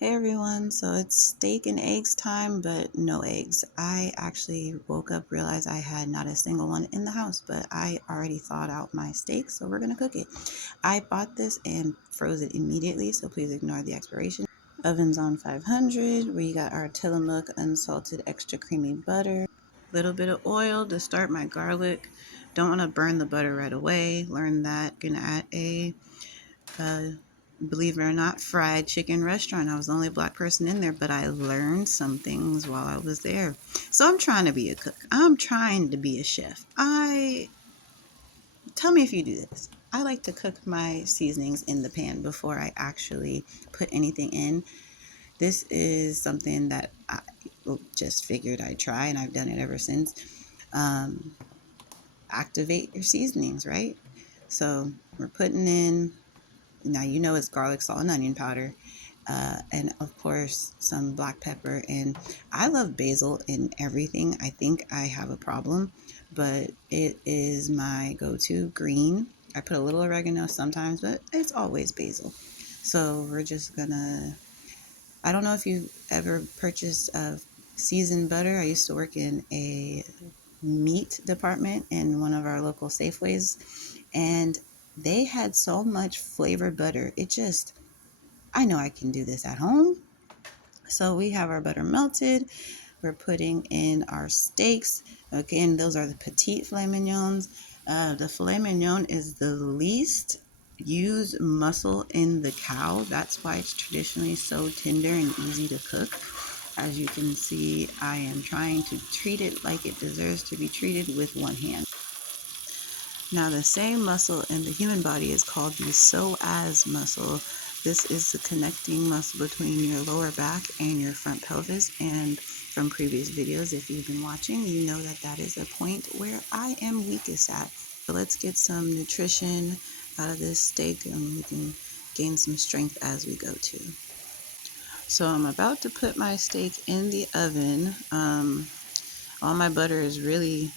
Hey everyone, so it's steak and eggs time, but no eggs. I actually woke up, realized I had not a single one in the house, but I already thawed out my steak, so we're gonna cook it. I bought this and froze it immediately, so please ignore the expiration. Oven's on 500. We got our Tillamook unsalted extra creamy butter. Little bit of oil to start my garlic. Don't want to burn the butter right away. Learn that. Gonna add a uh, believe it or not, fried chicken restaurant. I was the only black person in there, but I learned some things while I was there. So I'm trying to be a cook. I'm trying to be a chef. Tell me if you do this. I like to cook my seasonings in the pan before I actually put anything in. This is something that I just figured I'd try, and I've done it ever since. Um, Activate your seasonings, right? So we're putting in, now you know it's garlic, salt, and onion powder. And of course some black pepper, and I love basil in everything. I think I have a problem, but it is my go-to green. I put a little oregano sometimes, but it's always basil. So we're just gonna, I don't know if you've ever purchased seasoned butter. I used to work in a meat department in one of our local Safeways, and they had so much flavored butter. It just, I know I can do this at home. So we have our butter melted. We're putting in our steaks. Again, those are the petite filet mignons. The filet mignon is the least used muscle in the cow. That's why it's traditionally so tender and easy to cook. As you can see, I am trying to treat it like it deserves to be treated with one hand. Now, the same muscle in the human body is called the psoas muscle. This is the connecting muscle between your lower back and your front pelvis. And from previous videos, if you've been watching, you know that that is a point where I am weakest at. So let's get some nutrition out of this steak, and we can gain some strength as we go too. So I'm about to put my steak in the oven. All my butter is really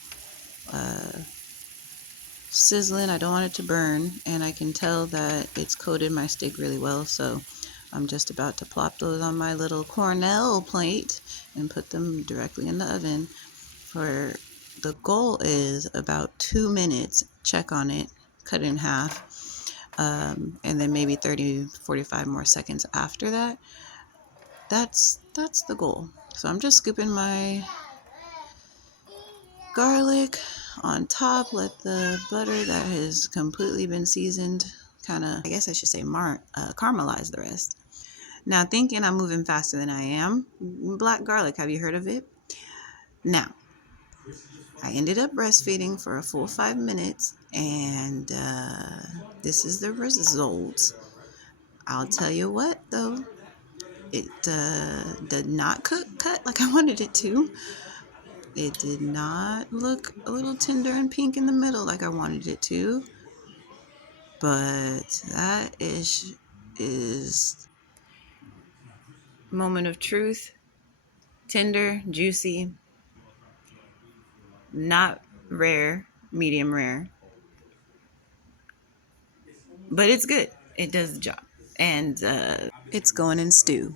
sizzling. I don't want it to burn, and I can tell that it's coated my steak really well. So I'm just about to plop those on my little Cornell plate and put them directly in the oven. For the goal is about 2 minutes. Check on it, cut it in half, and then maybe 30-45 more seconds after that. That's the goal. So I'm just scooping my garlic on top. Let the butter that has completely been seasoned kind of, I guess I should say, caramelize the rest. Now, thinking I'm moving faster than I am, black garlic, have you heard of it? Now, I ended up breastfeeding for a full 5 minutes, and this is the result. I'll tell you what, though, it did not cut like I wanted it to. It did not look a little tender and pink in the middle like I wanted it to. But that is moment of truth. Tender, juicy, not rare, medium rare. But it's good. It does the job. And it's going in stew.